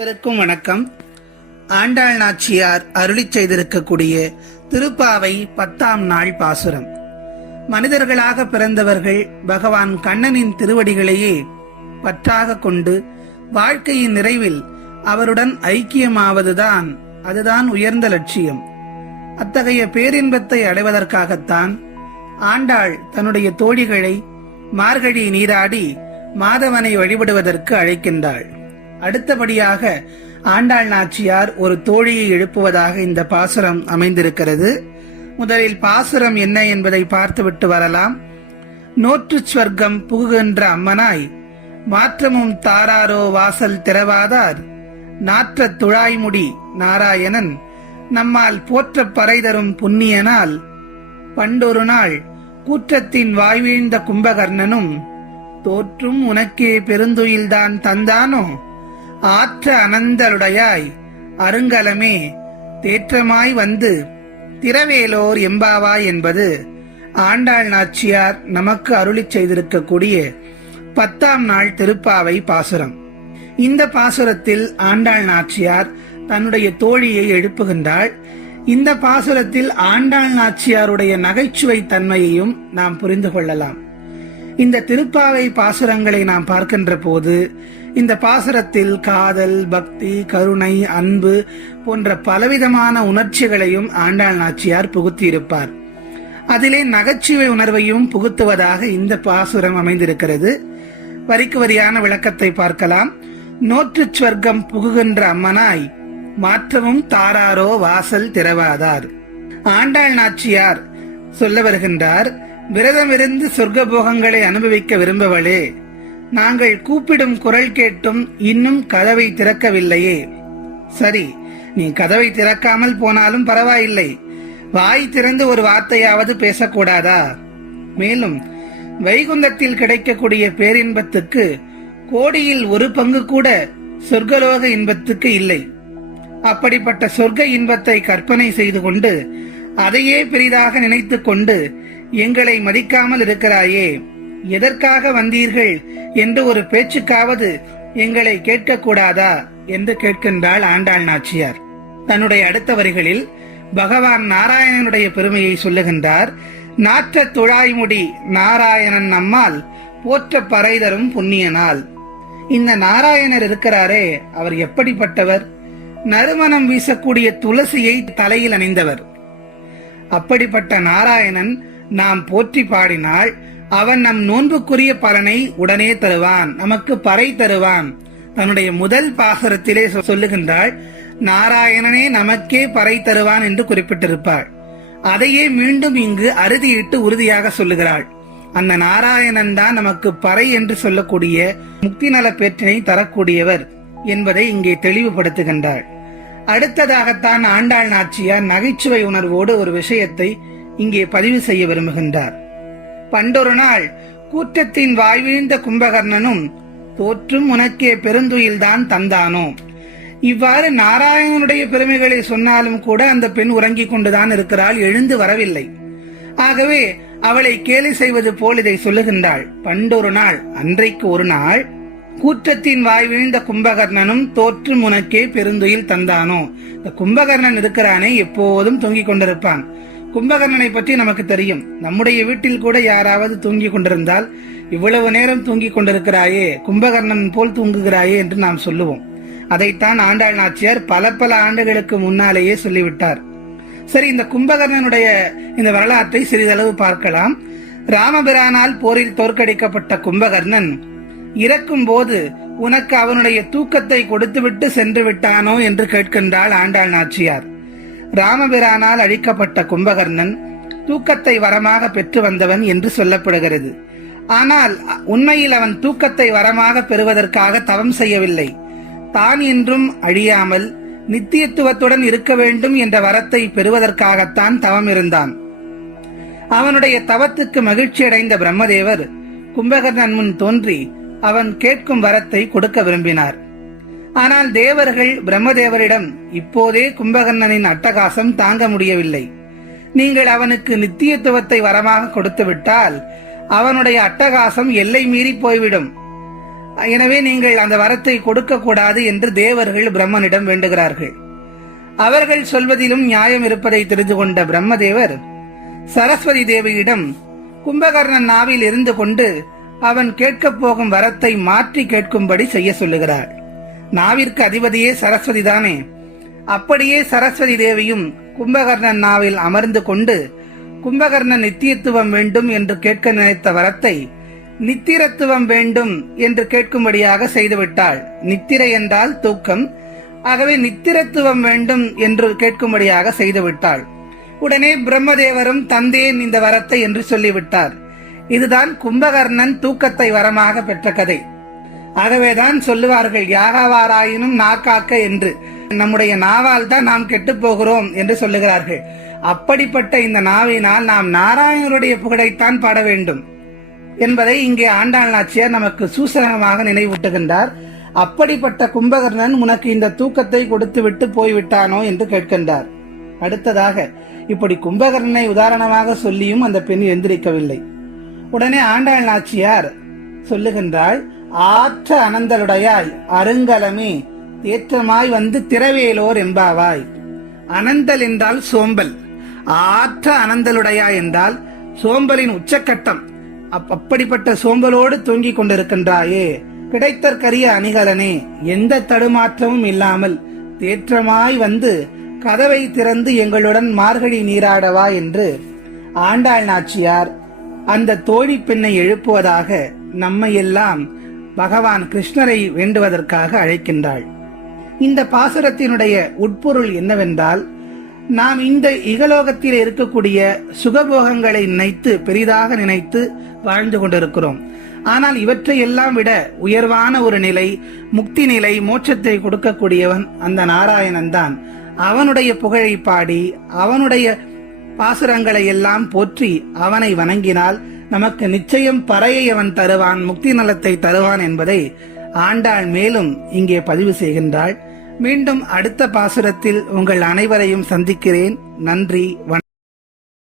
அனைவருக்கும் வணக்கம். ஆண்டாள் நாச்சியார் அருளிச் செய்திருக்கக்கூடிய திருப்பாவை 10ஆம் நாள் பாசுரம். மனிதர்களாக பிறந்தவர்கள் பகவான் கண்ணனின் திருவடிகளையே பற்றாக கொண்டு வாழ்க்கையின் நிறைவில் அவருடன் ஐக்கியமாவதுதான் அதுதான் உயர்ந்த லட்சியம். அத்தகைய பேரின்பத்தை அடைவதற்காகத்தான் ஆண்டாள் தன்னுடைய தோழிகளை மார்கழி நீராடி மாதவனை வழிபடுவதற்கு அழைக்கின்றாள். அடுத்தபடியாக ஆண்டாள் நாச்சியார் ஒரு தோழியை எழுப்புவதாக இந்த பாசுரம் அமைந்திருக்கிறது. முதலில் பாசுரம் என்ன என்பதை பார்த்துவிட்டு வரலாம். நோற்று ஸ்வர்க்கம் புகுகின்ற அம்மனாய் மாற்றமும் தாராரோ வாசல் திறவாதார் நாற்ற துழாய்முடி நாராயணன் நம்மால் போற்ற பறை தரும் புண்ணியனால் பண்டொரு நாள் கூற்றத்தின் வாய்வீழ்ந்த கும்பகர்ணனும் தோற்றும் உனக்கே பெருந்துயில்தான் தந்தானோ ஆற்ற அனந்தலுடையாய் அருங்கலமே தேற்றமாய் வந்து திரவேலோர் எம்பாவாய் என்பது ஆண்டாள் நாச்சியார் நமக்கு அருளிச் செய்திருக்கக்கூடிய 10ஆம் நாள் திருப்பாவை பாசுரம். இந்த பாசுரத்தில் ஆண்டாள் நாச்சியார் தன்னுடைய தோழியை எழுப்புகின்றாள். இந்த பாசுரத்தில் ஆண்டாள் நாச்சியாருடைய நகைச்சுவை தன்மையையும் நாம் புரிந்து கொள்ளலாம். இந்த திருப்பாவை பாசுரங்களை நாம் பார்க்கின்ற போது இந்த பாசுரத்தில் காதல், பக்தி, கருணை, அன்பு போன்ற பலவிதமான உணர்ச்சிகளையும் ஆண்டாள் நாச்சியார் புகுத்தியிருப்பார். அதிலே நகைச்சுவை உணர்வையும் புகுத்துவதாக இந்த பாசுரம் அமைந்திருக்கிறது. வரிக்கு வரியான விளக்கத்தை பார்க்கலாம். நோற்று ஸ்வர்க்கம் புகுகின்ற அம்மனாய் மாற்றமும் தாராரோ வாசல் திறவாதார். ஆண்டாள் நாச்சியார் சொல்ல வருகின்றார், விரதமிருந்து சொர்க்க போகங்களை அனுபவிக்க விரும்பவளே, நாங்கள் கூப்பிடும் குரல் கேட்டும் இன்னும் கதவை திறக்கவில்லையே. சரி, நீ கதவை திறக்காமல் போனாலும் பரவாயில்லை, வாய் திறந்து ஒரு வார்த்தையாவது பேசக்கூடாதா? மேலும் வைகுந்தத்தில் கிடைக்கக்கூடிய பேரின்பத்துக்கு கோடியில் ஒரு பங்கு கூட சொர்க்கலோக இன்பத்துக்கு இல்லை. அப்படிப்பட்ட சொர்க்க இன்பத்தை கற்பனை செய்து கொண்டு அதையே பெரிதாக நினைத்துக் கொண்டு எங்களை மதிக்காமல் இருக்கிறாயே, எதற்காக வந்தீர்கள் என்று ஒரு பேச்சுக்காவது எங்களை கேட்கக்கூடாதா என்று கேட்கின்றாள் ஆண்டாள் நாச்சியார். தன்னுடைய அடுத்த வரிகளில் பகவான் நாராயணனுடைய பெருமையை சொல்லுகின்றார். நாற்ற துழாய்முடி நாராயணன் நம்மால் போற்ற பறை தரும் புண்ணியனால். இந்த நாராயணர் இருக்கிறாரே, அவர் எப்படிப்பட்டவர்? நறுமணம் வீசக்கூடிய துளசியை தலையில் அணிந்தவர். அப்படிப்பட்ட நாராயணன் நாம் போற்றி பாடினால் அவன் நம் நோன்புக்குரிய பலனை உடனே தருவான், நமக்கு பறை தருவான். தன்னுடைய முதல் பாசுரத்திலே சொல்லுகின்றாள், நாராயணனே நமக்கே பறை தருவான் என்று குறிப்பிட்டிருப்பாள். அதையே மீண்டும் இங்கு அறுதியிட்டு உறுதியாக சொல்லுகிறாள். அந்த நாராயணன் தான் நமக்கு பறை என்று சொல்லக்கூடிய முக்தி நல பேற்றினை தரக்கூடியவர் என்பதை இங்கே தெளிவுபடுத்துகின்றாள். அடுத்ததாகத்தான் ஆண்டாள் நாச்சியார் நகைச்சுவை உணர்வோடு ஒரு விஷயத்தை இங்கே பதிவு செய்ய விரும்புகின்றார். பண்டொரு நாள் கூற்றத்தின் வாய்வீழ்ந்த கும்பகர்ணனும் தோற்றும் உனக்கே பெருந்துயில்தான் தந்தானோ. இவ்வாறு நாராயணனுடைய பெருமைகளை சொன்னாலும் கூட அந்த பெண் உறங்கிக் கொண்டுதான் இருக்கிறாள், எழுந்து வரவில்லை. ஆகவே அவளை கேலி செய்வது போல் இதை சொல்லுகின்றாள். பண்டொரு நாள், அன்றைக்கு ஒரு நாள், கூற்றத்தின் வாய் வீழ்ந்த கும்பகர்ணனும் தோற்றும் உனக்கே பெருந்துயில் தந்தானோ. இந்த கும்பகர்ணன் இருக்கிறானே, எப்போதும் தொங்கிக் கொண்டிருப்பான். கும்பகர்ணனை பற்றி நமக்கு தெரியும். நம்முடைய வீட்டில் கூட யாராவது தூங்கிக் கொண்டிருந்தால், இவ்வளவு நேரம் தூங்கிக் கொண்டிருக்கிறாயே, கும்பகர்ணன் போல் தூங்குகிறாயே என்று நாம் சொல்லுவோம். அதைத்தான் ஆண்டாள் நாச்சியார் பல ஆண்டுகளுக்கு முன்னாலேயே சொல்லிவிட்டார். சரி, இந்த கும்பகர்ணனுடைய இந்த வரலாற்றை சிறிதளவு பார்க்கலாம். ராமபிரானால் போரில் தோற்கடிக்கப்பட்ட கும்பகர்ணன் இறக்கும் போது உனக்கு அவனுடைய தூக்கத்தை கொடுத்துவிட்டு சென்று விட்டானோ என்று கேட்கின்றாள் ஆண்டாள் நாச்சியார். ராமபிரானால் அழிக்கப்பட்ட கும்பகர்ணன் தூக்கத்தை வரமாக பெற்று வந்தவன் என்று சொல்லப்படுகிறது. ஆனால் உண்மையில் அவன் தூக்கத்தை வரமாக பெறுவதற்காக தவம் செய்யவில்லை. தான் என்றும் அழியாமல் நித்தியத்துவத்துடன் இருக்க வேண்டும் என்ற வரத்தை பெறுவதற்காகத்தான் தவம் இருந்தான். அவனுடைய தவத்துக்கு மகிழ்ச்சி அடைந்த பிரம்மதேவர் கும்பகர்ணன் முன் தோன்றி அவன் கேட்கும் வரத்தை கொடுக்க விரும்பினார். ஆனால் தேவர்கள் பிரம்மதேவரிடம் இப்போதே கும்பகர்ணனின் அட்டகாசம் தாங்க முடியவில்லை, நீங்கள் அவனுக்கு நித்தியத்துவத்தை வரமாக கொடுத்து விட்டால் அவனுடைய அட்டகாசம் எல்லை மீறி போய்விடும், எனவே நீங்கள் அந்த வரத்தை கொடுக்க கூடாது என்று தேவர்கள் பிரம்மனிடம் வேண்டுகிறார்கள். அவர்கள் சொல்வதிலும் நியாயம் இருப்பதை தெரிந்து கொண்ட பிரம்மதேவர் சரஸ்வதி தேவியிடம் கும்பகர்ணன் நாவில் இருந்து கொண்டு அவன் கேட்கப் போகும் வரத்தை மாற்றி கேட்கும்படி செய்ய சொல்லுகிறாள். நாவிற்கு அதிபதியே சரஸ்வதி தானே. அப்படியே சரஸ்வதி தேவியும் கும்பகர்ணன் நாவில் அமர்ந்து கொண்டு கும்பகர்ணன் நித்தியத்துவம் வேண்டும் என்று கேட்க நினைத்த வரத்தை நித்திரத்துவம் வேண்டும் என்று கேட்கும்படியாக செய்துவிட்டாள். நித்திரை என்றால் தூக்கம், ஆகவே நித்திரத்துவம் வேண்டும் என்று கேட்கும்படியாக செய்துவிட்டாள். உடனே பிரம்மதேவரும் தந்தேன் இந்த வரத்தை என்று சொல்லிவிட்டார். இதுதான் கும்பகர்ணன் தூக்கத்தை வரமாக பெற்ற கதை. ஆகவேதான் சொல்லுவார்கள் யாகாவாராயினும் நாக்காக்க என்று. நம்முடைய நாவால் தான் நாம் கெட்டு போகிறோம் என்று சொல்லுகிறார்கள். அப்படிப்பட்ட இந்த நாவினால் நாம் நாராயணருடைய புகழைத்தான் பாட வேண்டும் என்பதை இங்கே ஆண்டாள் நாச்சியார் நமக்கு சூசகமாக நினைவூட்டுகின்றார். அப்படிப்பட்ட கும்பகர்ணன் உனக்கு இந்த தூக்கத்தை கொடுத்து விட்டு போய்விட்டானோ என்று கேட்கின்றார். அடுத்ததாக இப்படி கும்பகர்ணனை உதாரணமாக சொல்லியும் அந்த பெண் எந்திரிக்கவில்லை. உடனே ஆண்டாள் நாச்சியார் சொல்லுகின்றாள், ஆற்ற அனந்தலுடையாய் அருங்கலமே தேற்றமாய் வந்து திரவேலோர் என்பாவாய். அனந்தல் என்றால் சோம்பல், ஆற்ற அனந்தலுடையாய் என்றால் சோம்பலின் உச்சக்கட்டம். அப்படிப்பட்ட சோம்பலோடு தூங்கிக் கொண்டிருக்கின்றாயே, கிடைத்தற்கரிய அணிகலனே, எந்த தடுமாற்றமும் இல்லாமல் தேற்றமாய் வந்து கதவை திறந்து எங்களுடன் மார்கழி நீராடவா என்று ஆண்டாள் நாச்சியார் அந்த தோழி பெண்ணை எழுப்புவதாக நம்மை எல்லாம் பகவான் கிருஷ்ணரை வேண்டுவதற்காக அழைக்கின்றாள். இந்த பாசுரத்தினுடைய உட்பொருள் என்னவென்றால், நாம் இந்த இகலோகத்தில் இருக்கக்கூடிய சுகபோகங்களை நினைத்து பெரிதாக நினைத்து வாழ்ந்து கொண்டிருக்கிறோம். ஆனால் இவற்றை எல்லாம் விட உயர்வான ஒரு நிலை, முக்தி நிலை, மோட்சத்தை கொடுக்கக்கூடியவன் அந்த நாராயணன் தான். அவனுடைய புகழை பாடி அவனுடைய பாசுரங்களை எல்லாம் போற்றி அவனை வணங்கினால் நமக்கு நிச்சயம் பறையை அவன் தருவான், முக்தி நலத்தை தருவான் என்பதை ஆண்டாள் மேலும் இங்கே பதிவு செய்கின்றாள். மீண்டும் அடுத்த பாசுரத்தில் உங்கள் அனைவரையும் சந்திக்கிறேன். நன்றி.